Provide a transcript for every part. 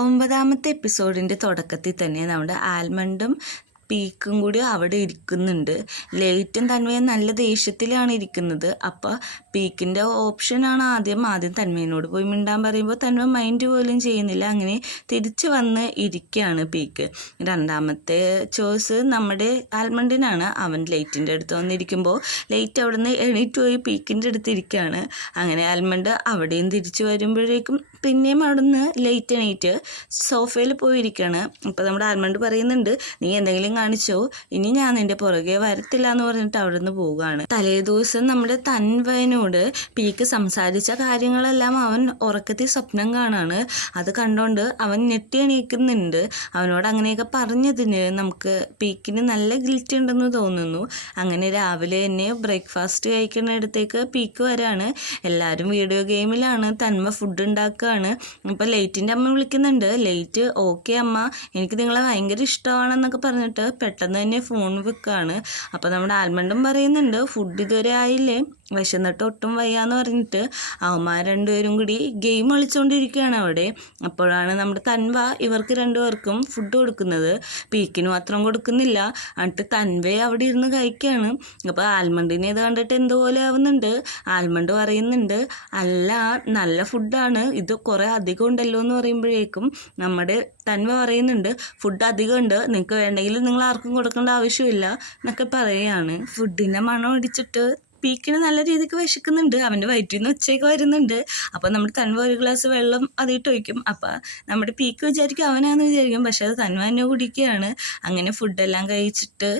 9ാമത്തെ എപ്പിസോഡിൻ്റെ തുടക്കത്തിൽ തന്നെ നമ്മുടെ ആൽമണ്ടും പീക്കും കൂടി അവിടെ ഇരിക്കുന്നുണ്ട്. ലേറ്റും തന്മയും നല്ല ദേഷ്യത്തിലാണ് ഇരിക്കുന്നത്. അപ്പോൾ പീക്കിൻ്റെ ഓപ്ഷനാണ് ആദ്യം തന്മയോട് പോയി മിണ്ടാൻ പറയുമ്പോൾ തന്മ മൈൻഡ് പോലും ചെയ്യുന്നില്ല. അങ്ങനെ തിരിച്ച് വന്ന് ഇരിക്കുകയാണ് പീക്ക്. രണ്ടാമത്തെ ചോയ്സ് നമ്മുടെ ആൽമണ്ടിനാണ്. അവൻ ലേറ്റിൻ്റെ അടുത്ത് വന്നിരിക്കുമ്പോൾ ലേറ്റ് അവിടെ നിന്ന് എണീറ്റ് പോയി പീക്കിൻ്റെ അടുത്ത് ഇരിക്കുകയാണ്. അങ്ങനെ ആൽമണ്ട് അവിടെയും തിരിച്ച് വരുമ്പോഴേക്കും പിന്നെയും അവിടെ നിന്ന് ലേറ്റ് എണീറ്റ് സോഫയിൽ പോയിരിക്കുകയാണ്. അപ്പോൾ നമ്മുടെ ആൽമണ്ട് പറയുന്നുണ്ട്, നീ എന്തെങ്കിലും കാണിച്ചോ, ഇനി ഞാൻ നിൻ്റെ പുറകെ വരത്തില്ല എന്ന് പറഞ്ഞിട്ട് അവിടെ നിന്ന് പോവുകയാണ്. തലേദിവസം നമ്മുടെ തൻവയനോട് പീക്ക് സംസാരിച്ച കാര്യങ്ങളെല്ലാം അവൻ ഉറക്കത്തിൽ സ്വപ്നം കാണാണ്. അത് കണ്ടുകൊണ്ട് അവൻ ഞെട്ടി എണീക്കുന്നുണ്ട്. അവനോട് അങ്ങനെയൊക്കെ പറഞ്ഞതിന് നമുക്ക് പീക്കിന് നല്ല ഗിൽറ്റ് ഉണ്ടെന്ന് തോന്നുന്നു. അങ്ങനെ രാവിലെ തന്നെ ബ്രേക്ക്ഫാസ്റ്റ് കഴിക്കുന്നിടത്തേക്ക് പീക്ക് വരാണ്. എല്ലാവരും വീഡിയോ ഗെയിമിലാണ്. തന്മ ഫുഡ് ഉണ്ടാക്കുകയാണ്. അപ്പോൾ ലേറ്റിൻ്റെ അമ്മ വിളിക്കുന്നുണ്ട്. ലേറ്റ് ഓക്കെ അമ്മ, എനിക്ക് നിങ്ങളെ ഭയങ്കര ഇഷ്ടമാണെന്നൊക്കെ പറഞ്ഞിട്ട് പെട്ടെന്ന് തന്നെ ഫോൺ വെക്കുകയാണ്. അപ്പോൾ നമ്മുടെ ആൽമണ്ടും പറയുന്നുണ്ട്, ഫുഡ് ഇതുവരെ ആയില്ലേ, വിശന്നിട്ട് ഒട്ടും വയ്യാന്ന് പറഞ്ഞിട്ട് അവന്മാർ രണ്ടുപേരും കൂടി ഗെയിം കളിച്ചുകൊണ്ടിരിക്കുകയാണ് അവിടെ. അപ്പോഴാണ് നമ്മുടെ തൻവ ഇവർക്ക് രണ്ടുപേർക്കും ഫുഡ് കൊടുക്കുന്നത്. പീക്കിന് മാത്രം കൊടുക്കുന്നില്ല. എന്നിട്ട് തൻവയെ അവിടെ ഇരുന്ന് കഴിക്കുകയാണ്. അപ്പോൾ ആൽമണ്ടിനെ ഇത് കണ്ടിട്ട് എന്തുപോലെ ആവുന്നുണ്ട്. ആൽമണ്ട് പറയുന്നുണ്ട്, അല്ല നല്ല ഫുഡാണ്, ഇത് കുറേ അധികം ഉണ്ടല്ലോ എന്ന് പറയുമ്പോഴേക്കും നമ്മുടെ തൻവ പറയുന്നുണ്ട്, ഫുഡ് അധികം ഉണ്ട്, നിങ്ങൾക്ക് വേണ്ടെങ്കിൽ നിങ്ങൾ ആർക്കും കൊടുക്കേണ്ട ആവശ്യമില്ല എന്നൊക്കെ പറയുകയാണ്. ഫുഡിൻ്റെ മണം അടിച്ചിട്ട് പീക്കിന് നല്ല രീതിക്ക് വിശക്കുന്നുണ്ട്. അവൻ്റെ വയറ്റിൽ നിന്ന് ഉച്ചയൊക്കെ വരുന്നുണ്ട്. അപ്പോൾ നമ്മുടെ തൻവ ഒരു ഗ്ലാസ് വെള്ളം അതിട്ട് വയ്ക്കും. അപ്പോൾ നമ്മുടെ പീക്ക് വിചാരിക്കും അവനാന്ന് വിചാരിക്കും, പക്ഷെ അത് തൻവ തന്നെ കുടിക്കുകയാണ്. അങ്ങനെ ഫുഡെല്ലാം കഴിച്ചിട്ട്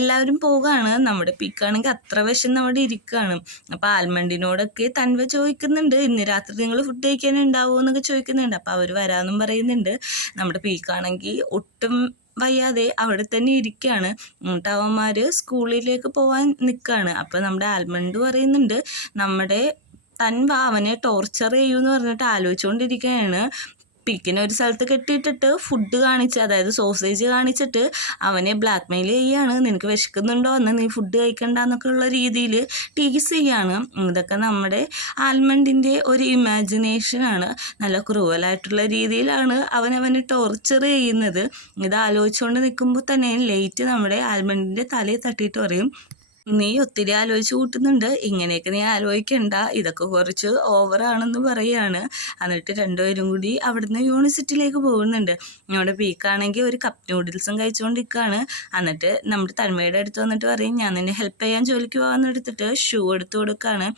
എല്ലാവരും പോവുകയാണ്. നമ്മുടെ പീക്കാണെങ്കിൽ അത്ര വിശന്ന് അവിടെ ഇരിക്കുകയാണ്. അപ്പോൾ ആൽമണ്ടിനോടൊക്കെ തൻവ ചോദിക്കുന്നുണ്ട്, ഇന്ന് രാത്രി നിങ്ങൾ ഫുഡ് കഴിക്കാൻ ഉണ്ടാവുമോ എന്നൊക്കെ ചോദിക്കുന്നുണ്ട്. അപ്പോൾ അവർ വരാമെന്നും പറയുന്നുണ്ട്. നമ്മുടെ പീക്കാണെങ്കിൽ ഒട്ടും വയ്യാതെ അവിടെ തന്നെ ഇരിക്കുകയാണ്. എന്നിട്ട് അവന്മാർ സ്കൂളിലേക്ക് പോകാൻ നിൽക്കുകയാണ്. അപ്പോൾ നമ്മുടെ ആൽമണ്ട് പറയുന്നുണ്ട്, നമ്മുടെ തൻവ അവനെ ടോർച്ചർ ചെയ്യുമെന്ന് പറഞ്ഞിട്ട് ആലോചിച്ചുകൊണ്ടിരിക്കുകയാണ്. പീക്കിനെ ഒരു സ്ഥലത്ത് കെട്ടിയിട്ടിട്ട് ഫുഡ് കാണിച്ച്, അതായത് സോസേജ് കാണിച്ചിട്ട് അവനെ ബ്ലാക്ക് മെയിൽ ചെയ്യുകയാണ്. നിനക്ക് വിശക്കുന്നുണ്ടോ എന്ന്, നീ ഫുഡ് കഴിക്കണ്ട എന്നൊക്കെ ഉള്ള രീതിയിൽ ടീസ് ചെയ്യാണ്. ഇതൊക്കെ നമ്മുടെ ആൽമണ്ടിൻ്റെ ഒരു ഇമാജിനേഷനാണ്. നല്ല ക്രൂവലായിട്ടുള്ള രീതിയിലാണ് അവനവനെ ടോർച്ചർ ചെയ്യുന്നത്. ഇത് ആലോചിച്ചുകൊണ്ട് നിൽക്കുമ്പോൾ തന്നെ ലേറ്റ് നമ്മുടെ ആൽമണ്ടിൻ്റെ തലയിൽ തട്ടിയിട്ട് പറയും, നീ ഒത്തിരി ആലോചിച്ച് കൂട്ടുന്നുണ്ട്, ഇങ്ങനെയൊക്കെ നീ ആലോചിക്കണ്ട, ഇതൊക്കെ കുറച്ച് ഓവറാണെന്ന് പറയുകയാണ്. എന്നിട്ട് രണ്ടുപേരും കൂടി അവിടുന്ന് യൂണിവേഴ്സിറ്റിയിലേക്ക് പോകുന്നുണ്ട്. നമ്മുടെ പീക്കാണെങ്കിൽ ഒരു കപ്പ് നൂഡിൽസും കഴിച്ചുകൊണ്ടിരിക്കുകയാണ്. എന്നിട്ട് നമ്മുടെ തന്മയുടെ അടുത്ത് വന്നിട്ട് പറയും, ഞാൻ നിന്നെ ഹെൽപ്പ് ചെയ്യാൻ ജോലിക്ക് പോകാമെന്ന് എടുത്തിട്ട് ഷൂ എടുത്ത് കൊടുക്കുകയാണ്.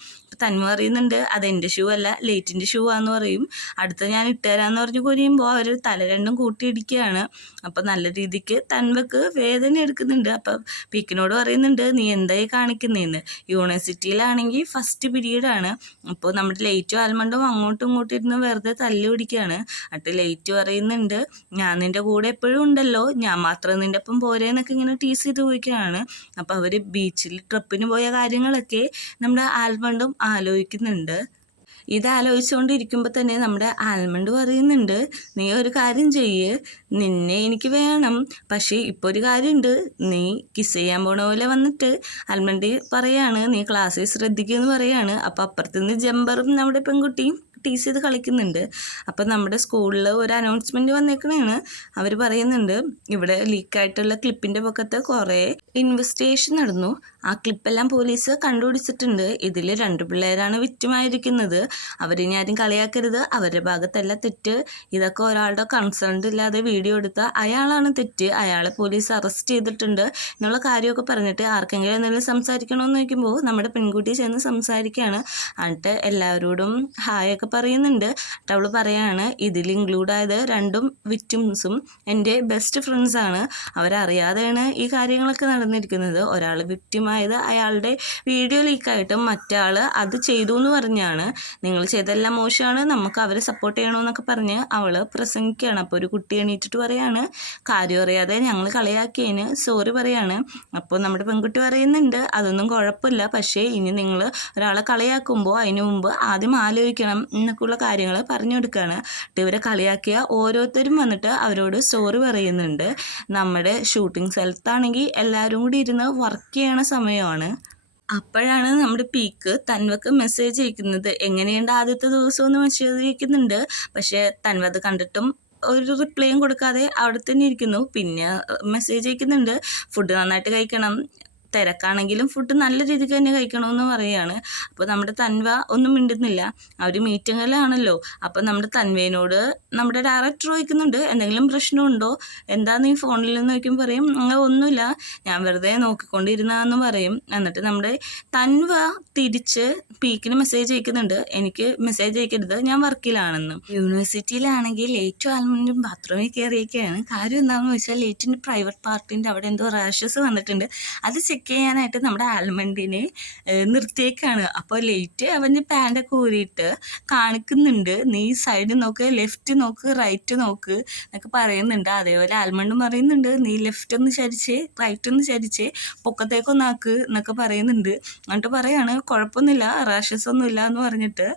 തന്മ പറയുന്നുണ്ട്, അതെൻ്റെ ഷൂ അല്ല, ലേറ്റിൻ്റെ ഷൂ ആണെന്ന് പറയും. അടുത്ത് ഞാൻ ഇട്ടുതരാമെന്ന് പറഞ്ഞ് കുനിയുമ്പോൾ അവർ തല രണ്ടും കൂട്ടിയിടിക്കുകയാണ്. അപ്പോൾ നല്ല രീതിക്ക് തന്മക്ക് വേദന എടുക്കുന്നുണ്ട്. അപ്പം പീക്കിനോട് പറയുന്നുണ്ട്, നീ എന്തായി കാണിക്കുന്നതെന്ന്. യൂണിവേഴ്സിറ്റിയിലാണെങ്കിൽ ഫസ്റ്റ് പീരീഡാണ്. അപ്പോൾ നമ്മുടെ ലേറ്റും ആൽമണ്ടും അങ്ങോട്ടും ഇങ്ങോട്ടും ഇരുന്ന് വെറുതെ തല്ലു പിടിക്കുകയാണ്. എന്നിട്ട് ലേറ്റ് പറയുന്നുണ്ട്, ഞാൻ നിൻ്റെ കൂടെ എപ്പോഴും ഉണ്ടല്ലോ, ഞാൻ മാത്രം നിൻ്റെ ഒപ്പം പോരെ എന്നൊക്കെ ഇങ്ങനെ ടീസ് ചെയ്ത് പോയിക്കുകയാണ്. അപ്പോൾ അവർ ബീച്ചിൽ ട്രിപ്പിന് പോയ കാര്യങ്ങളൊക്കെ നമ്മുടെ ആൽമണ്ടും ആലോചിക്കുന്നുണ്ട്. ഇതാലോചിച്ചുകൊണ്ടിരിക്കുമ്പോൾ തന്നെ നമ്മുടെ ആൽമണ്ട് പറയുന്നുണ്ട്, നീ ഒരു കാര്യം ചെയ്യ്, നിന്നെ എനിക്ക് വേണം, പക്ഷേ ഇപ്പോൾ ഒരു കാര്യമുണ്ട്, നീ കിസ് ചെയ്യാൻ പോണ പോലെ വന്നിട്ട് ആൽമണ്ട് പറയാണ്, നീ ക്ലാസ്സിൽ ശ്രദ്ധിക്കുമെന്ന് പറയാണ്. അപ്പോൾ അപ്പുറത്തുനിന്ന് ജമ്പറും നമ്മുടെ പെൺകുട്ടിയും ടീസ് ചെയ്ത് കളിക്കുന്നുണ്ട്. അപ്പം നമ്മുടെ സ്കൂളിൽ ഒരു അനൗൺസ്മെൻറ്റ് വന്നേക്കണേണ്. അവർ പറയുന്നുണ്ട്, ഇവിടെ ലീക്കായിട്ടുള്ള ക്ലിപ്പിൻ്റെ പക്കത്ത് കുറേ ഇൻവെസ്റ്റിഗേഷൻ നടന്നു, ആ ക്ലിപ്പെല്ലാം പോലീസ് കണ്ടുപിടിച്ചിട്ടുണ്ട്. ഇതിൽ 2 പിള്ളേരാണ് വിക്ടിമായിരിക്കുന്നത്. അവരിനി ആരും കളിയാക്കരുത്, അവരുടെ ഭാഗത്തല്ല തെറ്റ്. ഇതൊക്കെ ഒരാളുടെ കൺസേൺ ഇല്ലാതെ വീഡിയോ എടുത്ത അയാളാണ് തെറ്റ്, അയാളെ പോലീസ് അറസ്റ്റ് ചെയ്തിട്ടുണ്ട് എന്നുള്ള കാര്യമൊക്കെ പറഞ്ഞിട്ട് ആർക്കെങ്കിലും എന്തെങ്കിലും സംസാരിക്കണമെന്ന് ചോദിക്കുമ്പോൾ നമ്മുടെ പെൺകുട്ടി ചെന്ന് സംസാരിക്കുകയാണ്. എന്നിട്ട് എല്ലാവരോടും ഹായൊക്കെ പറയുന്നുണ്ട്. അവൾ പറയാണ്, ഇതിൽ ഇൻക്ലൂഡ് ആയത് 2 വിക്ടിംസും എൻ്റെ ബെസ്റ്റ് ഫ്രണ്ട്സാണ്, അവരറിയാതെയാണ് ഈ കാര്യങ്ങളൊക്കെ നടന്നിരിക്കുന്നത്. ഒരാൾ വിക്ടിമായത് അയാളുടെ വീഡിയോ ലീക്കായിട്ടും മറ്റാൾ അത് ചെയ്തു എന്ന് പറഞ്ഞാണ്. നിങ്ങൾ ചെയ്തെല്ലാം മോശമാണ്, നമുക്ക് അവരെ സപ്പോർട്ട് ചെയ്യണമെന്നൊക്കെ പറഞ്ഞ് അവൾ പ്രസംഗിക്കുകയാണ്. അപ്പോൾ ഒരു കുട്ടി എണീറ്റിട്ട് പറയാണ്, കാര്യം അറിയാതെ ഞങ്ങൾ കളിയാക്കിയതിന് സോറി പറയാണ്. അപ്പോൾ നമ്മുടെ പെൺകുട്ടി പറയുന്നുണ്ട്, അതൊന്നും കുഴപ്പമില്ല, പക്ഷേ ഇനി നിങ്ങൾ ഒരാളെ കളിയാക്കുമ്പോൾ അതിന് മുമ്പ് ആദ്യം ആലോചിക്കണം എന്നൊക്കെയുള്ള കാര്യങ്ങൾ പറഞ്ഞു കൊടുക്കുകയാണ്. ഇവരെ കളിയാക്കിയ ഓരോരുത്തരും വന്നിട്ട് അവരോട് സോറി പറയുന്നുണ്ട്. നമ്മുടെ ഷൂട്ടിംഗ് സ്ഥലത്താണെങ്കിൽ എല്ലാവരും കൂടി ഇരുന്ന് വർക്ക് ചെയ്യണ സമയമാണ്. അപ്പോഴാണ് നമ്മുടെ പീക്ക് തൻവക്ക് മെസ്സേജ് അയക്കുന്നത്. എങ്ങനെയുണ്ട് ആദ്യത്തെ ദിവസം എന്ന് മെസ്സേജ് അയക്കുന്നുണ്ട്. പക്ഷേ തൻവ അത് കണ്ടിട്ടും ഒരു റിപ്ലൈയും കൊടുക്കാതെ അവിടെ തന്നെ ഇരിക്കുന്നു. പിന്നെ മെസ്സേജ് അയക്കുന്നുണ്ട്, ഫുഡ് നന്നായിട്ട് കഴിക്കണം, തിരക്കാണെങ്കിലും ഫുഡ് നല്ല രീതിക്ക് തന്നെ കഴിക്കണമെന്ന് പറയുകയാണ്. അപ്പോൾ നമ്മുടെ തൻവ ഒന്നും മിണ്ടുന്നില്ല. അവർ മീറ്റിങ്ങിലാണല്ലോ. അപ്പോൾ നമ്മുടെ തൻവേനോട് നമ്മുടെ ഡയറക്ടർ ചോദിക്കുന്നുണ്ട്, എന്തെങ്കിലും പ്രശ്നമുണ്ടോ, എന്താ നീ ഫോണിൽ നിന്ന് ചോദിക്കുമ്പോൾ പറയും, അങ്ങനെ ഒന്നുമില്ല, ഞാൻ വെറുതെ നോക്കിക്കൊണ്ടിരുന്നതെന്ന് പറയും. എന്നിട്ട് നമ്മുടെ തൻവ തിരിച്ച് പീക്കിന് മെസ്സേജ് അയക്കുന്നുണ്ട്, എനിക്ക് മെസ്സേജ് അയക്കരുത്, ഞാൻ വർക്കിലാണെന്ന്. യൂണിവേഴ്സിറ്റിയിലാണെങ്കിൽ ലേറ്റും ആൽമണ്ടും ബാത്റൂമിൽ കയറിയൊക്കെയാണ്. കാര്യം എന്താണെന്ന് വെച്ചാൽ ലേറ്റിൻ്റെ പ്രൈവറ്റ് പാർട്ടിൻ്റെ അവിടെ എന്തോ റാഷസ് വന്നിട്ടുണ്ട്. അത് ചെക്ക് ചെയ്യാനായിട്ട് നമ്മുടെ ആൽമണ്ടിനെ നിർത്തിയേക്കാണ്. അപ്പോൾ ലേറ്റ് അവന് പാൻ്റൊക്കെ ഊരിയിട്ട് കാണിക്കുന്നുണ്ട്, നീ സൈഡ് നോക്ക്, ലെഫ്റ്റ് നോക്ക്, റൈറ്റ് നോക്ക് എന്നൊക്കെ പറയുന്നുണ്ട്. അതേപോലെ ആൽമണ്ടും പറയുന്നുണ്ട്, നീ ലെഫ്റ്റ് ഒന്ന് ചരിച്ചേ, റൈറ്റ് ഒന്ന് ചരിച്ചേ, പൊക്കത്തേക്കൊന്നാക്ക് എന്നൊക്കെ പറയുന്നുണ്ട്. എന്നിട്ട് പറയാണ്, കുഴപ്പമൊന്നുമില്ല, റാഷസ് ഒന്നുമില്ല എന്ന് പറഞ്ഞിട്ട്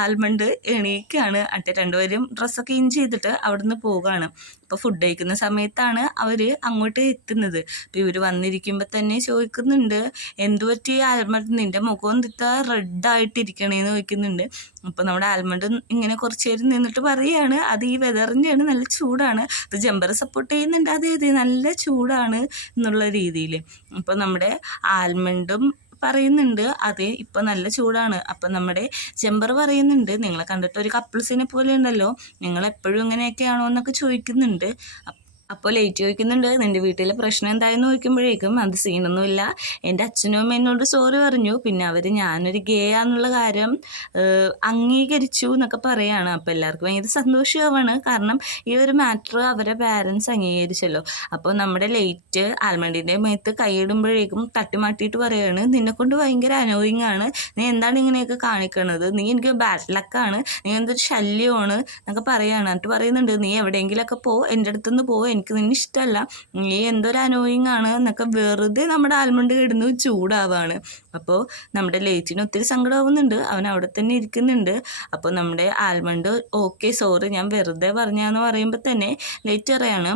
ആൽമണ്ട് എണീക്കാണ്. എന്നിട്ട് രണ്ടുപേരും ഡ്രസ്സൊക്കെ ഇൻ ചെയ്തിട്ട് അവിടുന്ന് പോവുകയാണ്. അപ്പോൾ ഫുഡ് കഴിക്കുന്ന സമയത്താണ് അവർ അങ്ങോട്ട് എത്തുന്നത്. അപ്പോൾ ഇവർ വന്നിരിക്കുമ്പോൾ തന്നെ ചോദിക്കുന്നുണ്ട്, എന്തു പറ്റി ആൽമണ്ട്, നിൻ്റെ മുഖം തിത്ത റെഡായിട്ടിരിക്കണേന്ന് ചോദിക്കുന്നുണ്ട്. അപ്പോൾ നമ്മുടെ ആൽമണ്ട് ഇങ്ങനെ കുറച്ച് നേരം നിന്നിട്ട് പറയുകയാണ്, അത് ഈ വെതറിൻ്റെയാണ്, നല്ല ചൂടാണ്. അപ്പോൾ ജമ്പർ സപ്പോർട്ട് ചെയ്യുന്നുണ്ട്, അതെ അതെ നല്ല ചൂടാണ് എന്നുള്ള രീതിയിൽ. അപ്പോൾ നമ്മുടെ ആൽമണ്ടും പറയുന്നുണ്ട്, അതെ ഇപ്പം നല്ല ചൂടാണ്. അപ്പം നമ്മുടെ ചെമ്പർ പറയുന്നുണ്ട്, നിങ്ങളെ കണ്ടിട്ട് ഒരു കപ്പിൾസിനെ പോലെ ഉണ്ടല്ലോ, നിങ്ങളെപ്പോഴും ഇങ്ങനെയൊക്കെയാണോ എന്നൊക്കെ ചോദിക്കുന്നുണ്ട്. അപ്പോൾ ലേറ്റ് ചോദിക്കുന്നുണ്ട്, നിൻ്റെ വീട്ടിലെ പ്രശ്നം എന്തായെന്ന് ചോദിക്കുമ്പോഴേക്കും അത് സീനൊന്നുമില്ല, എൻ്റെ അച്ഛനും അമ്മ എന്നോട് സോറി പറഞ്ഞു, പിന്നെ അവർ ഞാനൊരു ഗേ ആണെന്നുള്ള കാര്യം അംഗീകരിച്ചു എന്നൊക്കെ പറയുകയാണ്. അപ്പോൾ എല്ലാവർക്കും ഭയങ്കര സന്തോഷമാവാണ്, കാരണം ഈ ഒരു മാറ്റർ അവരെ പാരൻസ് അംഗീകരിച്ചല്ലോ. അപ്പോൾ നമ്മുടെ ലേറ്റ് ആൽമണ്ടിൻ്റെ മേത്ത് കൈയിടുമ്പോഴേക്കും തട്ടിമാട്ടിയിട്ട് പറയുകയാണ്, നിന്നെക്കൊണ്ട് ഭയങ്കര അനോയിങ് ആണ്, നീ എന്താണ് ഇങ്ങനെയൊക്കെ കാണിക്കണത്, നീ എനിക്ക് ബാഡ് ലക്കാണ്, നീ എന്തൊരു ശല്യമാണ് എന്നൊക്കെ പറയുകയാണ്. എന്നിട്ട് പറയുന്നുണ്ട്, നീ എവിടെയെങ്കിലുമൊക്കെ പോ, എൻ്റെ അടുത്തുനിന്ന് പോ, എനിക്ക് നിന്നെ ഇഷ്ടമല്ല, നീ എന്തൊരു അനോയിങ് ആണ് എന്നൊക്കെ വെറുതെ നമ്മുടെ ആൽമണ്ട് കിടന്ന് ചൂടാവാണ്. അപ്പോൾ നമ്മുടെ ലേറ്റിന് ഒത്തിരി സങ്കടമാവുന്നുണ്ട്, അവൻ അവിടെ തന്നെ ഇരിക്കുന്നുണ്ട്. അപ്പോൾ നമ്മുടെ ആൽമണ്ട് ഓക്കെ സോറി, ഞാൻ വെറുതെ പറഞ്ഞാന്ന് പറയുമ്പോൾ തന്നെ ലേറ്റ് പറയാണ്,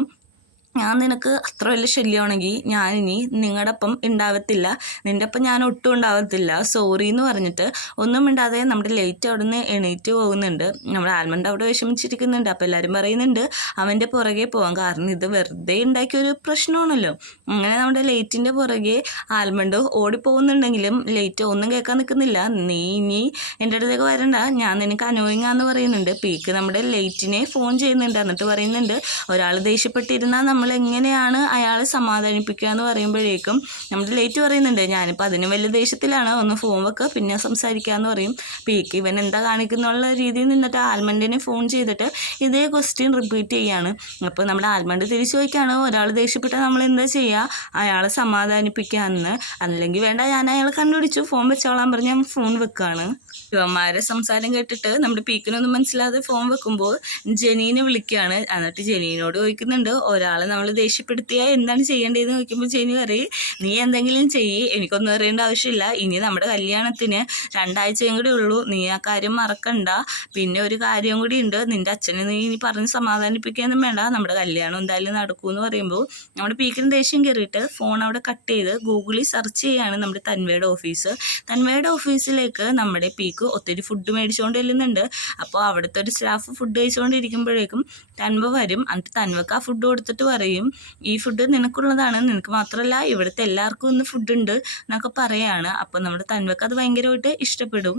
ഞാൻ നിനക്ക് അത്ര വലിയ ശല്യമാണെങ്കിൽ ഞാനിനി നിങ്ങളുടെ ഒപ്പം ഉണ്ടാവത്തില്ല, നിൻ്റെ ഒപ്പം ഞാൻ ഒട്ടും ഉണ്ടാവത്തില്ല, സോറി എന്ന് പറഞ്ഞിട്ട് ഒന്നും മിണ്ടാതെ നമ്മുടെ ലേറ്റ് അവിടെ നിന്ന് എണീറ്റ് പോകുന്നുണ്ട്. നമ്മുടെ ആൽമണ്ട് അവിടെ വിഷമിച്ചിരിക്കുന്നുണ്ട്. അപ്പോൾ എല്ലാവരും പറയുന്നുണ്ട് അവൻ്റെ പുറകെ പോകാൻ, കാരണം ഇത് വെറുതെ ഉണ്ടാക്കിയൊരു പ്രശ്നമാണല്ലോ. അങ്ങനെ നമ്മുടെ ലേറ്റിൻ്റെ പുറകെ ആൽമണ്ട് ഓടിപ്പോകുന്നുണ്ടെങ്കിലും ലേറ്റ് ഒന്നും കേൾക്കാൻ നിൽക്കുന്നില്ല. നീ ഇനി എൻ്റെ അടുത്തേക്ക് വരണ്ട, ഞാൻ നിനക്ക് അനോയിങ്ങാന്ന് പറയുന്നുണ്ട്. പീക്ക് നമ്മുടെ ലേറ്റിനെ ഫോൺ ചെയ്യുന്നുണ്ട്. എന്നിട്ട് പറയുന്നുണ്ട്, ഒരാൾ ദേഷ്യപ്പെട്ടിരുന്നാൽ നമ്മൾ എങ്ങനെയാണ് അയാളെ സമാധാനിപ്പിക്കുക എന്ന് പറയുമ്പോഴേക്കും നമ്മുടെ ലേറ്റ് പറയുന്നുണ്ട്, ഞാനിപ്പോൾ അതിന് വലിയ ദേഷ്യത്തിലാണ്, ഒന്ന് ഫോൺ വെക്കുക പിന്നെ സംസാരിക്കാമെന്ന് പറയും. പീക്ക് ഇവൻ എന്താ കാണിക്കുന്നുള്ള രീതിയിൽ നിന്നിട്ട് ആൽമണ്ടിനെ ഫോൺ ചെയ്തിട്ട് ഇതേ ക്വസ്റ്റ്യൻ റിപ്പീറ്റ് ചെയ്യാണ്. അപ്പോൾ നമ്മുടെ ആൽമണ്ട് തിരിച്ചു ചോദിക്കുകയാണ്, ഒരാൾ ദേഷ്യപ്പെട്ടാൽ നമ്മൾ എന്താ ചെയ്യുക, അയാളെ സമാധാനിപ്പിക്കാമെന്ന്. അല്ലെങ്കിൽ വേണ്ട, ഞാൻ അയാളെ കണ്ടുപിടിച്ചു, ഫോൺ വെച്ചോളാൻ പറഞ്ഞ് ഞാൻ ഫോൺ വെക്കുകയാണ്. ഇവന്മാരെ സംസാരം കേട്ടിട്ട് നമ്മുടെ പീക്കിനൊന്നും മനസ്സിലാതെ ഫോൺ വെക്കുമ്പോൾ ജെനീനെ വിളിക്കുകയാണ്. എന്നിട്ട് ജെനീനോട് ചോദിക്കുന്നുണ്ട്, ഒരാളെ നമ്മൾ ദേഷ്യപ്പെടുത്തിയാൽ എന്താണ് ചെയ്യേണ്ടതെന്ന് ചോദിക്കുമ്പോൾ ജെനി പറയും, നീ എന്തെങ്കിലും ചെയ്യ്, എനിക്കൊന്നും അറിയേണ്ട ആവശ്യമില്ല, ഇനി നമ്മുടെ കല്യാണത്തിന് 2 ആഴ്ചയും കൂടി ഉള്ളൂ, നീ ആ കാര്യം മറക്കണ്ട. പിന്നെ ഒരു കാര്യം കൂടി ഉണ്ട്, നിൻ്റെ അച്ഛനെ നീ ഇനി പറഞ്ഞ് സമാധാനിപ്പിക്കാനും വേണ്ട, നമ്മുടെ കല്യാണം എന്തായാലും നടക്കുമെന്ന് പറയുമ്പോൾ നമ്മുടെ പീക്കിന് ദേഷ്യം കയറിയിട്ട് ഫോൺ അവിടെ കട്ട് ചെയ്ത് ഗൂഗിളിൽ സെർച്ച് ചെയ്യാണ് നമ്മുടെ തൻവയുടെ ഓഫീസ്. തൻവയുടെ ഓഫീസിലേക്ക് നമ്മുടെ പീക്ക് ഒത്തിരി ഫുഡ് മേടിച്ചുകൊണ്ട് ചെല്ലുന്നുണ്ട്. അപ്പോൾ അവിടുത്തെ ഒരു സ്റ്റാഫ് ഫുഡ് കഴിച്ചുകൊണ്ടിരിക്കുമ്പോഴേക്കും തൻവ വരും. എന്നിട്ട് തൻവക്ക് ആ ഫുഡ് കൊടുത്തിട്ട് പറയും, ഈ ഫുഡ് നിനക്കുള്ളതാണ്, നിനക്ക് മാത്രമല്ല ഇവിടുത്തെ എല്ലാവർക്കും ഇന്ന് ഫുഡ് ഉണ്ട് എന്നൊക്കെ പറയാണ്. അപ്പോൾ നമ്മുടെ തൻവക്ക് അത് ഭയങ്കരമായിട്ട് ഇഷ്ടപ്പെടും.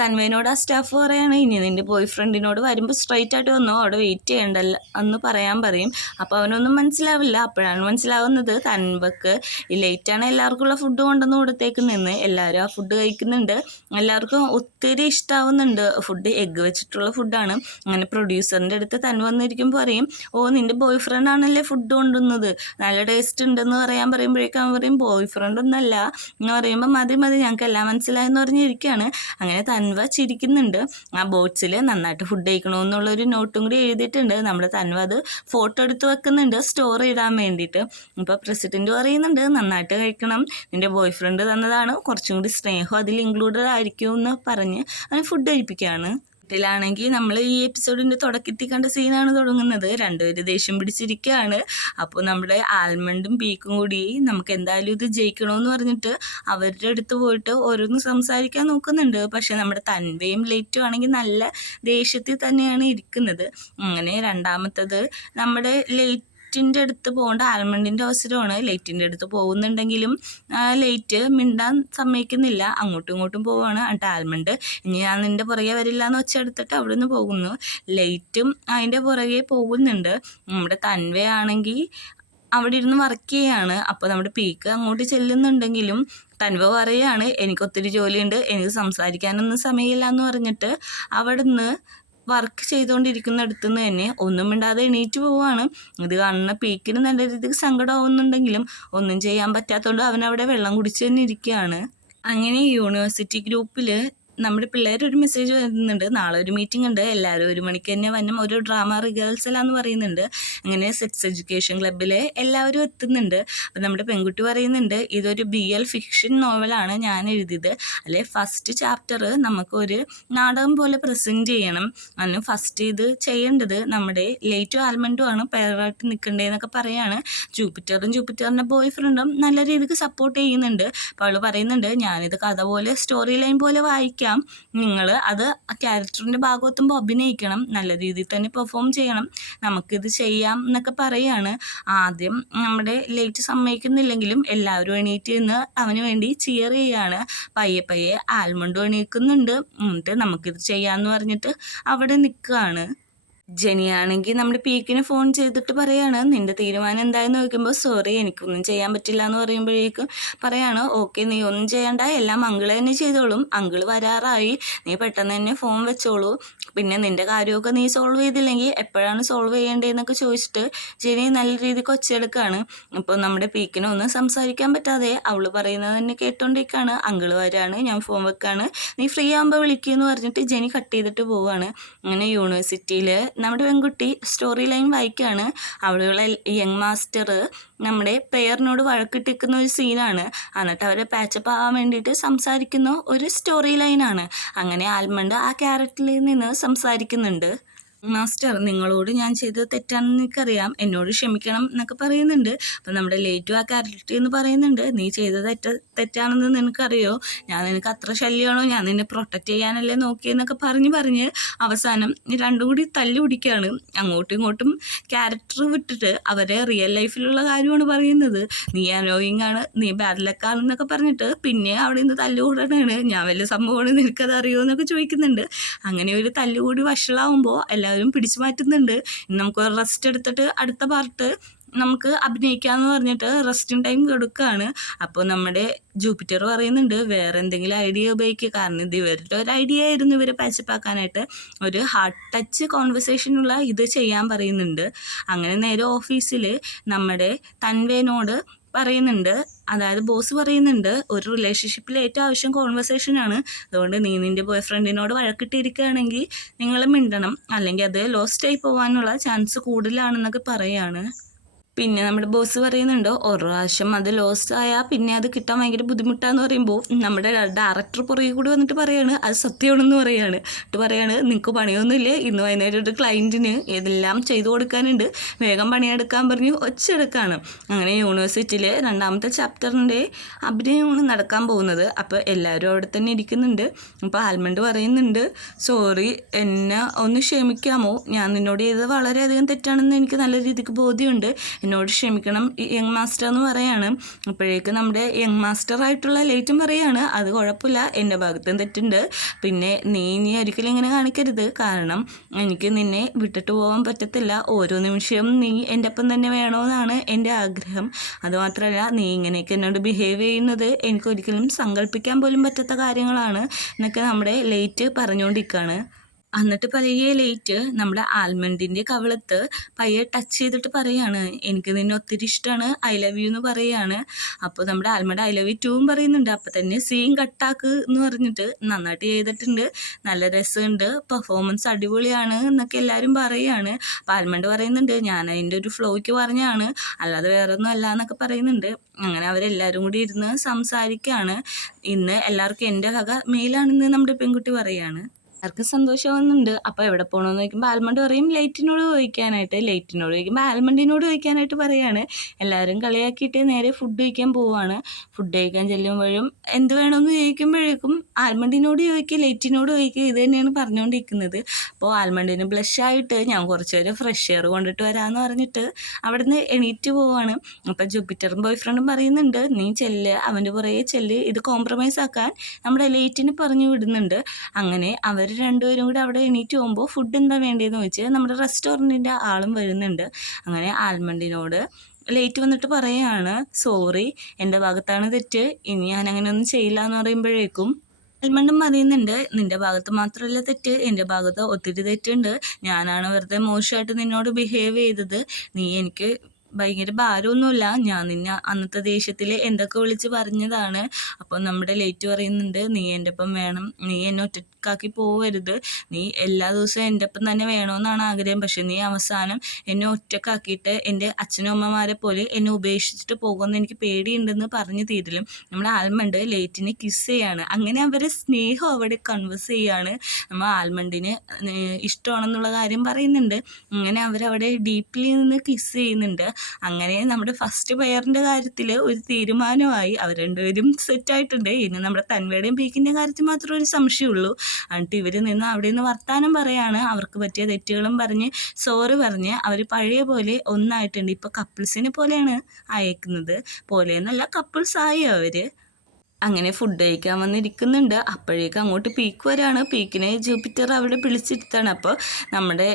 തൻവേനോട് ആ സ്റ്റാഫ് പറയാണ്, ഇനി നിൻ്റെ ബോയ് ഫ്രണ്ടിനോട് വരുമ്പോൾ സ്ട്രൈറ്റ് ആയിട്ട് വന്നോ, അവിടെ വെയിറ്റ് ചെയ്യണ്ടല്ല എന്ന് പറയാൻ പറയും. അപ്പോൾ അവനൊന്നും മനസ്സിലാവില്ല. അപ്പോഴാണ് മനസ്സിലാവുന്നത് തൻവക്ക് ലേറ്റാണ് എല്ലാവർക്കും ഉള്ള ഫുഡ് കൊണ്ടുവന്ന് കൊടുത്തേക്കുന്നെന്ന്. എല്ലാവരും ആ ഫുഡ് കഴിക്കുന്നുണ്ട്, എല്ലാവർക്കും ഒത്തിരി ഇഷ്ടമാവുന്നുണ്ട്. ഫുഡ് എഗ്ഗ് വെച്ചിട്ടുള്ള ഫുഡാണ്. അങ്ങനെ പ്രൊഡ്യൂസറിൻ്റെ അടുത്ത് തൻവ വന്നിരിക്കുമ്പോൾ പറയും, ഓ നിൻ്റെ ബോയ് ഫ്രണ്ടാണല്ലേ ഫുഡ് കൊണ്ടുവന്നത്, നല്ല ടേസ്റ്റ് ഉണ്ടെന്ന് പറയാൻ പറയുമ്പോഴേക്കും അവൻ പറയും, ബോയ് ഫ്രണ്ട് ഒന്നല്ല എന്ന് പറയുമ്പോൾ മതി ഞങ്ങൾക്ക് എല്ലാം മനസ്സിലായെന്ന് പറഞ്ഞിരിക്കുകയാണ്. അങ്ങനെ തൻവ ചിരിക്കുന്നുണ്ട്. ആ ബോക്സിൽ നന്നായിട്ട് ഫുഡ് കഴിക്കണമെന്നുള്ളൊരു നോട്ടും കൂടി എഴുതിയിട്ടുണ്ട്. നമ്മുടെ തൻവ അത് ഫോട്ടോ എടുത്ത് വെക്കുന്നുണ്ട് സ്റ്റോറി ഇടാൻ വേണ്ടിയിട്ട്. ഇപ്പോൾ പ്രസിഡൻറ്റ് പറയുന്നുണ്ട്, നന്നായിട്ട് കഴിക്കണം, നിൻ്റെ ബോയ് ഫ്രണ്ട് തന്നതാണ്, കുറച്ചും കൂടി സ്നേഹം അതിൽ ഇൻക്ലൂഡഡ് ആയിരിക്കും എന്ന് പറഞ്ഞ് അവന് ഫുഡ് കഴിപ്പിക്കുകയാണ്. ിലാണെങ്കിൽ നമ്മൾ ഈ എപ്പിസോഡിൻ്റെ തുടക്കത്തിൽ കണ്ട സീനാണ് തുടങ്ങുന്നത്. രണ്ടുപേരും ദേഷ്യം പിടിച്ചിരിക്കുകയാണ്. അപ്പോൾ നമ്മുടെ ആൽമണ്ടും പീക്കും കൂടി നമുക്ക് എന്തായാലും ഇത് ജയിക്കണമെന്ന് പറഞ്ഞിട്ട് അവരുടെ അടുത്ത് പോയിട്ട് ഓരോന്ന് സംസാരിക്കാൻ നോക്കുന്നുണ്ട്. പക്ഷെ നമ്മുടെ തൻവയും ലൈറ്റും ആണെങ്കിൽ നല്ല ദേഷ്യത്തിൽ തന്നെയാണ് ഇരിക്കുന്നത്. അങ്ങനെ രണ്ടാമത്തത് നമ്മുടെ ലൈറ്റിൻ്റെ അടുത്ത് പോകേണ്ട ആൽമണ്ടിൻ്റെ അവസരമാണ്. ലൈറ്റിൻ്റെ അടുത്ത് പോകുന്നുണ്ടെങ്കിലും ലൈറ്റ് മിണ്ടാൻ സമ്മതിക്കുന്നില്ല, അങ്ങോട്ടും ഇങ്ങോട്ടും പോവുകയാണ്. എന്നിട്ട് ആൽമണ്ട് ഇനി ഞാൻ നിൻ്റെ പുറകെ വരില്ല എന്ന് വെച്ചെടുത്തിട്ട് അവിടെ നിന്ന് പോകുന്നു. ലൈറ്റും അതിൻ്റെ പുറകെ പോകുന്നുണ്ട്. നമ്മുടെ തൻവയാണെങ്കിൽ അവിടെ ഇരുന്ന് വർക്ക് ചെയ്യാണ്. അപ്പോൾ നമ്മുടെ പീക്ക് അങ്ങോട്ട് ചെല്ലുന്നുണ്ടെങ്കിലും തൻവ പറയുകയാണ് എനിക്ക് ഒത്തിരി ജോലിയുണ്ട്, എനിക്ക് സംസാരിക്കാനൊന്നും സമയമില്ല എന്ന് പറഞ്ഞിട്ട് അവിടെ നിന്ന് വർക്ക് ചെയ്തുകൊണ്ടിരിക്കുന്നിടത്തു നിന്ന് തന്നെ ഒന്നും മിണ്ടാതെ എണീറ്റ് പോവുകയാണ്. ഇത് കാണുന്ന പീക്കിന് നല്ല രീതിക്ക് സങ്കടമാവുന്നുണ്ടെങ്കിലും ഒന്നും ചെയ്യാൻ പറ്റാത്തതുകൊണ്ട് അവനവിടെ വെള്ളം കുടിച്ച് തന്നെ ഇരിക്കുകയാണ്. അങ്ങനെ യൂണിവേഴ്സിറ്റി ഗ്രൂപ്പിൽ നമ്മുടെ പിള്ളേർ ഒരു മെസ്സേജ് വരുന്നുണ്ട്, നാളെ ഒരു മീറ്റിംഗ് ഉണ്ട്, എല്ലാവരും 1 മണിക്ക് തന്നെ വന്നും ഒരു ഡ്രാമ റിഹേഴ്സലാന്ന് പറയുന്നുണ്ട്. അങ്ങനെ സെക്സ് എഡ്യൂക്കേഷൻ ക്ലബ്ബിലെ എല്ലാവരും എത്തുന്നുണ്ട്. അപ്പം നമ്മുടെ പെൺകുട്ടി പറയുന്നുണ്ട് ഇതൊരു BL ഫിക്ഷൻ നോവലാണ് ഞാൻ എഴുതിയത്, അല്ലെ ഫസ്റ്റ് ചാപ്റ്റർ നമുക്കൊരു നാടകം പോലെ പ്രസൻറ്റ് ചെയ്യണം, അതിന് ഫസ്റ്റ് ഇത് ചെയ്യേണ്ടത് നമ്മുടെ ലൈറ്റും ആൽമണ്ടും ആണ് പേരായിട്ട് നിൽക്കേണ്ടതെന്നൊക്കെ പറയാണ്. ജൂപ്പിറ്ററിൻ്റെ ബോയ് ഫ്രണ്ടും നല്ല രീതിക്ക് സപ്പോർട്ട് ചെയ്യുന്നുണ്ട്. അപ്പോൾ അവൾ പറയുന്നുണ്ട് ഞാനിത് കഥ പോലെ സ്റ്റോറി ലൈൻ പോലെ വായിക്കാം, നിങ്ങൾ അത് ക്യാരക്ടറിൻ്റെ ഭാഗത്തുമ്പോൾ അഭിനയിക്കണം, നല്ല രീതിയിൽ തന്നെ പെർഫോം ചെയ്യണം, നമുക്കിത് ചെയ്യാം എന്നൊക്കെ പറയാണ്. ആദ്യം നമ്മുടെ ലൈറ്റ് സമ്മതിക്കുന്നില്ലെങ്കിലും എല്ലാവരും എണീറ്റ് നിന്ന് അവന് വേണ്ടി ചിയർ ചെയ്യാണ്. പയ്യെ ആൽമണ്ടും എണീക്കുന്നുണ്ട്. എന്നിട്ട് നമുക്കിത് ചെയ്യാമെന്ന് പറഞ്ഞിട്ട് അവിടെ നിൽക്കുകയാണ്. ജെനിയാണെങ്കിൽ നമ്മുടെ പീക്കിന് ഫോൺ ചെയ്തിട്ട് പറയാണ് നിൻ്റെ തീരുമാനം എന്തായെന്ന് ചോദിക്കുമ്പോൾ സോറി എനിക്കൊന്നും ചെയ്യാൻ പറ്റില്ല എന്ന് പറയുമ്പോഴേക്കും പറയാണ് ഓക്കെ നീ ഒന്നും ചെയ്യണ്ട, എല്ലാം അങ്കിള് തന്നെ ചെയ്തോളും, അങ്കിള് വരാറായി, നീ പെട്ടെന്ന് തന്നെ ഫോൺ വെച്ചോളൂ, പിന്നെ നിൻ്റെ കാര്യമൊക്കെ നീ സോൾവ് ചെയ്തില്ലെങ്കിൽ എപ്പോഴാണ് സോൾവ് ചെയ്യേണ്ടതെന്നൊക്കെ ചോദിച്ചിട്ട് ജെനി നല്ല രീതിക്ക് ഒച്ചയെടുക്കുകയാണ്. അപ്പോൾ നമ്മുടെ പീക്കിന് ഒന്നും സംസാരിക്കാൻ പറ്റാതെ അവൾ പറയുന്നത് തന്നെ കേട്ടോണ്ടിരിക്കുകയാണ്. അങ്കിള് വരാണ്, ഞാൻ ഫോൺ വെക്കാണ്, നീ ഫ്രീ ആകുമ്പോൾ വിളിക്കുമെന്ന് പറഞ്ഞിട്ട് ജെനി കട്ട് ചെയ്തിട്ട് പോവുകയാണ്. അങ്ങനെ യൂണിവേഴ്സിറ്റിയിൽ നമ്മുടെ പെൺകുട്ടി സ്റ്റോറി ലൈൻ വായിക്കുകയാണ്. അവിടെയുള്ള യങ് മാസ്റ്റർ നമ്മുടെ പെയറിനോട് വഴക്കിട്ടിരിക്കുന്ന ഒരു സീനാണ്. എന്നിട്ട് അവരെ പാച്ചപ്പ് ആവാൻ വേണ്ടിയിട്ട് സംസാരിക്കുന്ന ഒരു സ്റ്റോറി ലൈനാണ്. അങ്ങനെ ആൽമണ്ട് ആ ക്യാരക്ടറിൽ നിന്ന് സംസാരിക്കുന്നുണ്ട്. മാസ്റ്റർ നിങ്ങളോട് ഞാൻ ചെയ്തത് തെറ്റാണെന്ന് എനിക്കറിയാം, എന്നോട് ക്ഷമിക്കണം എന്നൊക്കെ പറയുന്നുണ്ട്. അപ്പം നമ്മുടെ ലേറ്റു ആ ക്യാരക്ടർ എന്ന് പറയുന്നുണ്ട് നീ ചെയ്തത് തെറ്റാണെന്ന് നിനക്കറിയോ, ഞാൻ നിനക്ക് അത്ര ശല്യമാണോ, ഞാൻ നിന്നെ പ്രൊട്ടക്റ്റ് ചെയ്യാനല്ലേ നോക്കിയെന്നൊക്കെ പറഞ്ഞ് അവസാനം രണ്ടും കൂടി തല്ലു പിടിക്കുകയാണ്. അങ്ങോട്ടും ഇങ്ങോട്ടും ക്യാരക്ടർ വിട്ടിട്ട് അവരെ റിയൽ ലൈഫിലുള്ള കാര്യമാണ് പറയുന്നത്. നീ അനോയിങ് ആണ്, നീ ബാഡ് ലക്കാണെന്നൊക്കെ പറഞ്ഞിട്ട് പിന്നെ അവിടെ നിന്ന് തല്ലുകൂടണാണ്. ഞാൻ വലിയ സംഭവമാണ്, നിനക്കത് അറിയുമോ എന്നൊക്കെ ചോദിക്കുന്നുണ്ട്. അങ്ങനെ ഒരു തല്ലുകൂടി വഷളാവുമ്പോൾ എല്ലാവരും പിടിച്ചു മാറ്റുന്നുണ്ട്. നമുക്ക് റെസ്റ്റ് എടുത്തിട്ട് അടുത്ത പാർട്ട് നമുക്ക് അഭിനയിക്കാമെന്ന് പറഞ്ഞിട്ട് റെസ്റ്റിംഗ് ടൈം കൊടുക്കുകയാണ്. അപ്പോൾ നമ്മുടെ ജൂപ്പിറ്റർ പറയുന്നുണ്ട് വേറെ എന്തെങ്കിലും ഐഡിയ ഉപയോഗിക്കുക, കാരണം ഇത് ഇവരുടെ ഒരു ഐഡിയ ആയിരുന്നു ഇവരെ പാച്ചപ്പാക്കാനായിട്ട്, ഒരു ഹാർട്ട് ടച്ച് കോൺവെർസേഷനുള്ള ഇത് ചെയ്യാൻ പറയുന്നുണ്ട്. അങ്ങനെ നേരെ ഓഫീസിൽ നമ്മുടെ തൻവേനോട് പറയുന്നുണ്ട്, അതായത് ബോസ് പറയുന്നുണ്ട് ഒരു റിലേഷൻഷിപ്പിൽ ഏറ്റവും ആവശ്യം കോൺവെർസേഷനാണ്, അതുകൊണ്ട് നീ നിൻ്റെ ബോയ് ഫ്രണ്ടിനോട് വഴക്കിട്ടിരിക്കുകയാണെങ്കിൽ നിങ്ങൾ മിണ്ടണം, അല്ലെങ്കിൽ അത് ലോസ്റ്റ് ആയി പോകാനുള്ള ചാൻസ് കൂടുതലാണെന്നൊക്കെ പറയാണ്. പിന്നെ നമ്മുടെ ബോസ് പറയുന്നുണ്ട് ഒരു പ്രാവശ്യം അത് ലോസ്റ്റ് ആയാൽ പിന്നെ അത് കിട്ടാൻ ഭയങ്കര ബുദ്ധിമുട്ടാന്ന് പറയുമ്പോൾ നമ്മുടെ ഡയറക്ടർ പുറകെ കൂടി വന്നിട്ട് പറയാണ് അത് സത്യമാണെന്ന് പറയാണ്. നിങ്ങൾക്ക് പണിയൊന്നുമില്ലേ, ഇന്ന് വൈകുന്നേരം ഒരു ക്ലയൻറ്റിന് ഇതെല്ലാം ചെയ്തു കൊടുക്കാനുണ്ട്, വേഗം പണിയെടുക്കാൻ പറഞ്ഞ് ഒച്ചെടുക്കാണ്. അങ്ങനെ യൂണിവേഴ്സിറ്റിയിൽ 2ാമത്തെ ചാപ്റ്ററിൻ്റെ അഭിനയമാണ് നടക്കാൻ പോകുന്നത്. അപ്പോൾ എല്ലാവരും അവിടെ തന്നെ ഇരിക്കുന്നുണ്ട്. അപ്പോൾ ആൽമണ്ട് പറയുന്നുണ്ട് സോറി എന്നെ ഒന്ന് ക്ഷമിക്കാമോ, ഞാൻ നിന്നോട് ചെയ്തത് വളരെയധികം തെറ്റാണെന്ന് എനിക്ക് നല്ല രീതിക്ക് ബോധ്യമുണ്ട്, എന്നോട് ക്ഷമിക്കണം യങ് മാസ്റ്റർ എന്ന് പറയാണ്. അപ്പോഴേക്കും നമ്മുടെ യങ് മാസ്റ്റർ ആയിട്ടുള്ള ലൈറ്റും പറയാണ് അത് കുഴപ്പമില്ല, എൻ്റെ ഭാഗത്തും തെറ്റുണ്ട്, പിന്നെ നീ ഇനി ഒരിക്കലും ഇങ്ങനെ കാണിക്കരുത്, കാരണം എനിക്ക് നിന്നെ വിട്ടിട്ട് പോകാൻ പറ്റത്തില്ല, ഓരോ നിമിഷവും നീ എൻ്റെ ഒപ്പം തന്നെ വേണമെന്നാണ് എൻ്റെ ആഗ്രഹം, അതുമാത്രമല്ല നീ ഇങ്ങനെയൊക്കെ എന്നോട് ബിഹേവ് ചെയ്യുന്നത് എനിക്കൊരിക്കലും സങ്കല്പിക്കാൻ പോലും പറ്റാത്ത കാര്യങ്ങളാണ് എന്നൊക്കെ നമ്മുടെ ലൈറ്റ് പറഞ്ഞുകൊണ്ടിരിക്കുകയാണ്. എന്നിട്ട് പയ്യെ ലൈറ്റ് നമ്മുടെ ആൽമണ്ടിൻ്റെ കവിളത്ത് പയ്യെ ടച്ച് ചെയ്തിട്ട് പറയാണ് എനിക്ക് നിന്നെ ഒത്തിരി ഇഷ്ടമാണ്, ഐ ലവ് യു എന്ന് പറയാണ്. അപ്പോൾ നമ്മുടെ ആൽമണ്ട് ഐ ലവ് യു ടൂവും പറയുന്നുണ്ട്. അപ്പോൾ തന്നെ സീൻ കട്ടാക്ക് എന്ന് പറഞ്ഞിട്ട് നന്നായിട്ട് ചെയ്തിട്ടുണ്ട്, നല്ല രസമുണ്ട്, പെർഫോമൻസ് അടിപൊളിയാണ് എന്നൊക്കെ എല്ലാവരും പറയുകയാണ്. അപ്പോൾ ആൽമണ്ട് പറയുന്നുണ്ട് ഞാൻ അതിൻ്റെ ഒരു ഫ്ലോയ്ക്ക് പറഞ്ഞാണ്, അല്ലാതെ വേറെ ഒന്നും അല്ല എന്നൊക്കെ പറയുന്നുണ്ട്. അങ്ങനെ അവരെല്ലാവരും കൂടി ഇരുന്ന് സംസാരിക്കുകയാണ്. ഇന്ന് എല്ലാവർക്കും എൻ്റെ വക മെയിലാണെന്ന് നമ്മുടെ പെൺകുട്ടി പറയാണ്. ആർക്ക് സന്തോഷമാവുന്നുണ്ട്. അപ്പോൾ എവിടെ പോകണമെന്ന് ചോദിക്കുമ്പോൾ ആൽമണ്ട് പറയും ലൈറ്റിനോട് ചോദിക്കാനായിട്ട്. ലൈറ്റിനോട് ചോദിക്കുമ്പോൾ ആൽമണ്ടിനോട് ചോദിക്കാനായിട്ട് പറയാണ്. എല്ലാവരും കളിയാക്കിയിട്ട് നേരെ ഫുഡ് കഴിക്കാൻ പോവുകയാണ്. ഫുഡ് കഴിക്കാൻ ചെല്ലുമ്പോഴും എന്ത് വേണമെന്ന് ചോദിക്കുമ്പോഴേക്കും ആൽമണ്ടിനോട് ചോദിക്കുക, ലൈറ്റിനോട് ചോദിക്കുക, ഇത് തന്നെയാണ് പറഞ്ഞുകൊണ്ടിരിക്കുന്നത്. അപ്പോൾ ആൽമണ്ടിന് ബ്ലഷായിട്ട് ഞാൻ കുറച്ച് നേരം ഫ്രഷ് എയർ കൊണ്ടിട്ട് വരാമെന്ന് പറഞ്ഞിട്ട് അവിടുന്ന് എണീറ്റ് പോവാണ്. അപ്പോൾ ജൂപ്പിറ്ററും ബോയ് ഫ്രണ്ടും പറയുന്നുണ്ട്, നീ ചെല്ല്, അവൻ്റെ പുറകെ ചെല്ല്, ഇത് കോംപ്രമൈസ് ആക്കാൻ നമ്മുടെ ലൈറ്റിന് പറഞ്ഞു വിടുന്നുണ്ട്. അങ്ങനെ അവർ രണ്ടുപേരും കൂടി അവിടെ എണീറ്റ് പോകുമ്പോൾ ഫുഡ് എന്താ വേണ്ടതെന്ന് ചോദിച്ച് നമ്മുടെ റെസ്റ്റോറൻറ്റിൻ്റെ ആളും വരുന്നുണ്ട്. അങ്ങനെ ആൽമണ്ടിനോട് ലേറ്റ് വന്നിട്ട് പറയുകയാണ്, സോറി, എൻ്റെ ഭാഗത്താണ് തെറ്റ്, ഇനി ഞാൻ അങ്ങനെ ഒന്നും ചെയ്യില്ല എന്ന് പറയുമ്പോഴേക്കും ആൽമണ്ടും പറയുന്നുണ്ട്, നിൻ്റെ ഭാഗത്ത് മാത്രമല്ല തെറ്റ്, എൻ്റെ ഭാഗത്ത് ഒത്തിരി തെറ്റുണ്ട്, ഞാനാണ് വെറുതെ മോശമായിട്ട് നിന്നോട് ബിഹേവ് ചെയ്തത്, നീ എനിക്ക് ഭയങ്കര ഭാരമൊന്നുമില്ല, ഞാൻ നിന്നെ അന്നത്തെ ദേഷ്യത്തിൽ എന്തൊക്കെ വിളിച്ച് പറഞ്ഞതാണ്. അപ്പോൾ നമ്മുടെ ലേറ്റ് പറയുന്നുണ്ട്, നീ എൻ്റെ ഒപ്പം വേണം, നീ എന്നെ ഒറ്റക്കാക്കി പോവരുത്, നീ എല്ലാ ദിവസവും എൻ്റെ ഒപ്പം തന്നെ വേണമെന്നാണ് ആഗ്രഹം, പക്ഷെ നീ അവസാനം എന്നെ ഒറ്റക്കാക്കിയിട്ട് എൻ്റെ അച്ഛനും അമ്മമാരെ പോലെ എന്നെ ഉപേക്ഷിച്ചിട്ട് പോകുമെന്ന് എനിക്ക് പേടിയുണ്ടെന്ന് പറഞ്ഞു തീരലും നമ്മുടെ ആൽമണ്ട് ലേറ്റിനെ കിസ് ചെയ്യാണ്. അങ്ങനെ അവർ സ്നേഹം അവിടെ കൺവേഴ്സ് ചെയ്യാണ്. നമ്മൾ ആൽമണ്ടിന് ഇഷ്ടമാണെന്നുള്ള കാര്യം പറയുന്നുണ്ട്. അങ്ങനെ അവരവിടെ ഡീപ്ലി നിന്ന് കിസ് ചെയ്യുന്നുണ്ട്. അങ്ങനെ നമ്മുടെ ഫസ്റ്റ് പെയറിൻ്റെ കാര്യത്തിൽ ഒരു തീരുമാനമായി, അവർ രണ്ടുപേരും സെറ്റായിട്ടുണ്ട്. ഇനി നമ്മുടെ തൻവയുടെയും പീക്കിൻ്റെ കാര്യത്തിൽ മാത്രമേ ഒരു സംശയമുള്ളൂ. എന്നിട്ട് ഇവർ നിന്ന് അവിടെ നിന്ന് വർത്താനം പറയാണ്, അവർക്ക് പറ്റിയ തെറ്റുകളും പറഞ്ഞ് സോറി പറഞ്ഞ് അവർ പഴയ പോലെ ഒന്നായിട്ടുണ്ട്. ഇപ്പോൾ കപ്പിൾസിനെ പോലെയാണ് അയക്കുന്നത്, പോലെയെന്നല്ല കപ്പിൾസായി അവർ. അങ്ങനെ ഫുഡ് കഴിക്കാൻ വന്നിരിക്കുന്നുണ്ട്. അപ്പോഴേക്കും അങ്ങോട്ട് പീക്ക് വരാണ്. പീക്കിനെ ജൂപ്പിറ്റർ അവിടെ പിടിച്ചിരുത്താണ്. അപ്പോൾ നമ്മുടെ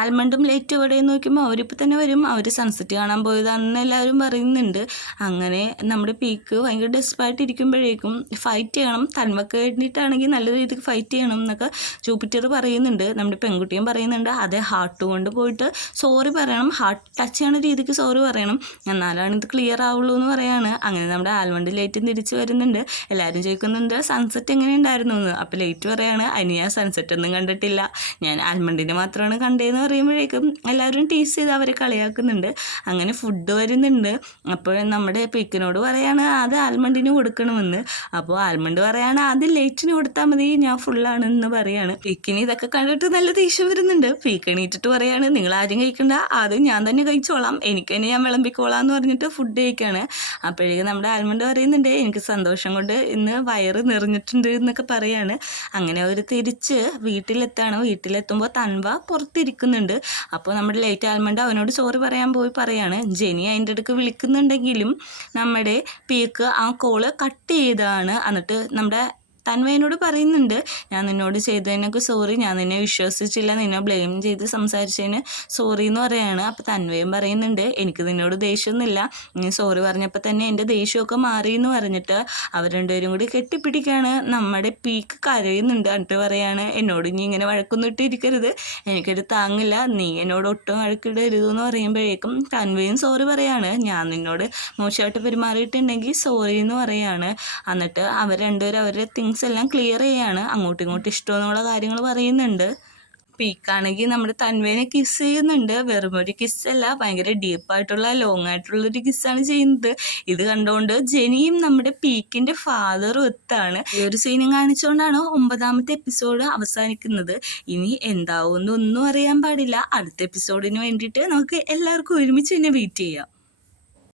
ആൽമണ്ടും ലൈറ്റും എവിടെയെന്ന് നോക്കുമ്പോൾ അവരിപ്പോൾ തന്നെ വരും, അവർ സൺസെറ്റ് കാണാൻ പോയതാണെന്ന് എല്ലാവരും പറയുന്നുണ്ട്. അങ്ങനെ നമ്മുടെ പീക്ക് ഭയങ്കര ഡെസ്പായിട്ടിരിക്കുമ്പോഴേക്കും ഫൈറ്റ് ചെയ്യണം, തന്മക്ക് വേണ്ടിയിട്ടാണെങ്കിൽ നല്ല രീതിക്ക് ഫൈറ്റ് ചെയ്യണം എന്നൊക്കെ ജൂപ്പിറ്റർ പറയുന്നുണ്ട്. നമ്മുടെ പെൺകുട്ടിയും പറയുന്നുണ്ട്, അതേ ഹാർട്ട് കൊണ്ട് പോയിട്ട് സോറി പറയണം, ഹാർട്ട് ടച്ച് ചെയ്യണ രീതിക്ക് സോറി പറയണം, എന്നാലാണ് ഇത് ക്ലിയർ ആവുള്ളൂ എന്ന് പറയാണ്. അങ്ങനെ നമ്മുടെ ആൽമണ്ട് ലൈറ്റും തിരിച്ച് വരുന്നുണ്ട്. എല്ലാവരും ചോദിക്കുന്നുണ്ട് സൺസെറ്റ് എങ്ങനെ ഉണ്ടായിരുന്നു എന്ന്. അപ്പോൾ ലൈറ്റ് പറയാണ്, അതിന് ഞാൻ സൺസെറ്റ് ഒന്നും കണ്ടിട്ടില്ല, ഞാൻ ആൽമണ്ടിനെ മാത്രമാണ് കണ്ടതെന്ന് പറയുമ്പോഴേക്കും എല്ലാവരും ടീസ് ചെയ്ത് അവരെ കളിയാക്കുന്നുണ്ട്. അങ്ങനെ ഫുഡ് വരുന്നുണ്ട്. അപ്പോൾ നമ്മുടെ പീക്കിനോട് പറയാണ് അത് ആൽമണ്ടിന് കൊടുക്കണമെന്ന്. അപ്പോൾ ആൽമണ്ട് പറയാണ് അത് ലൈറ്റിന് കൊടുത്താൽ മതി, ഞാൻ ഫുള്ളാണെന്ന് പറയാണ്. പീക്കിന് ഇതൊക്കെ കണ്ടിട്ട് നല്ല ദേഷ്യം വരുന്നുണ്ട്. പീക്ക് എണീറ്റിട്ട് പറയാണ്, നിങ്ങൾ ആരും കഴിക്കണ്ട, ആദ്യം ഞാൻ തന്നെ കഴിച്ചോളാം, എനിക്ക് തന്നെ ഞാൻ വിളമ്പിക്കോളാം എന്ന് പറഞ്ഞിട്ട് ഫുഡ് കഴിക്കുകയാണ്. അപ്പോഴേക്കും നമ്മുടെ ആൽമണ്ട് പറയുന്നുണ്ട്, എനിക്ക് സന്തോഷം കൊണ്ട് ഇന്ന് വയറ് നിറഞ്ഞിട്ടുണ്ട് എന്നൊക്കെ പറയാണ്. അങ്ങനെ അവർ തിരിച്ച് വീട്ടിലെത്താണ്. വീട്ടിലെത്തുമ്പോൾ തൻവ പുറത്തിരിക്കുന്നുണ്ട്. അപ്പോൾ നമ്മുടെ ലൈറ്റ് ആൽമണ്ട് അവനോട് സോറി പറയാൻ പോയി പറയാണ്. ജെനി അതിൻ്റെ ഇടയ്ക്ക് വിളിക്കുന്നുണ്ടെങ്കിലും നമ്മുടെ പീക്ക് ആ കോള് കട്ട് ചെയ്തതാണ്. എന്നിട്ട് നമ്മുടെ തൻവയനോട് പറയുന്നുണ്ട്, ഞാൻ നിന്നോട് ചെയ്തതിനൊക്കെ സോറി, ഞാൻ നിന്നെ വിശ്വസിച്ചില്ല, നിന്നെ ബ്ലെയിം ചെയ്ത് സംസാരിച്ചതിന് സോറി എന്ന് പറയാണ്. അപ്പോൾ തൻവയും പറയുന്നുണ്ട്, എനിക്ക് നിന്നോട് ദേഷ്യമൊന്നുമില്ല, നീ സോറി പറഞ്ഞപ്പോൾ തന്നെ എൻ്റെ ദേഷ്യമൊക്കെ മാറി എന്ന് പറഞ്ഞിട്ട് അവർ രണ്ടുപേരും കൂടി കെട്ടിപ്പിടിക്കുകയാണ്. നമ്മുടെ പീക്ക് കരയുന്നുണ്ട്. എന്നിട്ട് പറയാണ്, എന്നോട് ഇനി ഇങ്ങനെ വഴക്കൊന്നും ഇട്ടിരിക്കരുത്, എനിക്കൊരു താങ്ങില്ല, നീ എന്നോട് ഒട്ടും വഴക്കിടരുതെന്ന് പറയുമ്പോഴേക്കും തൻവയും സോറി പറയാണ്, ഞാൻ നിന്നോട് മോശമായിട്ട് പെരുമാറിയിട്ടുണ്ടെങ്കിൽ സോറി എന്ന് പറയാണ്. എന്നിട്ട് അവർ രണ്ടുപേരും അവരുടെ തിങ്സ് എല്ലാം ക്ലിയർ ചെയ്യാണ്. അങ്ങോട്ടും ഇങ്ങോട്ടും ഇഷ്ടമെന്നുള്ള കാര്യങ്ങൾ പറയുന്നുണ്ട്. പീക്കാണെങ്കിൽ നമ്മുടെ തൻവേനെ കിസ് ചെയ്യുന്നുണ്ട്. വെറും ഒരു കിസ്സല്ല, ഭയങ്കര ഡീപ്പായിട്ടുള്ള ലോങ് ആയിട്ടുള്ളൊരു കിസ്സാണ് ചെയ്യുന്നത്. ഇത് കണ്ടുകൊണ്ട് ജെനിയും നമ്മുടെ പീക്കിൻ്റെ ഫാദറും എത്താണ്. ഈ ഒരു സീനും കാണിച്ചുകൊണ്ടാണ് 9ാമത്തെ എപ്പിസോഡ് അവസാനിക്കുന്നത്. ഇനി എന്താവുമെന്നൊന്നും അറിയാൻ പാടില്ല. അടുത്ത എപ്പിസോഡിന് വേണ്ടിയിട്ട് നമുക്ക് എല്ലാവർക്കും ഒരുമിച്ച് തന്നെ വെയിറ്റ് ചെയ്യാം.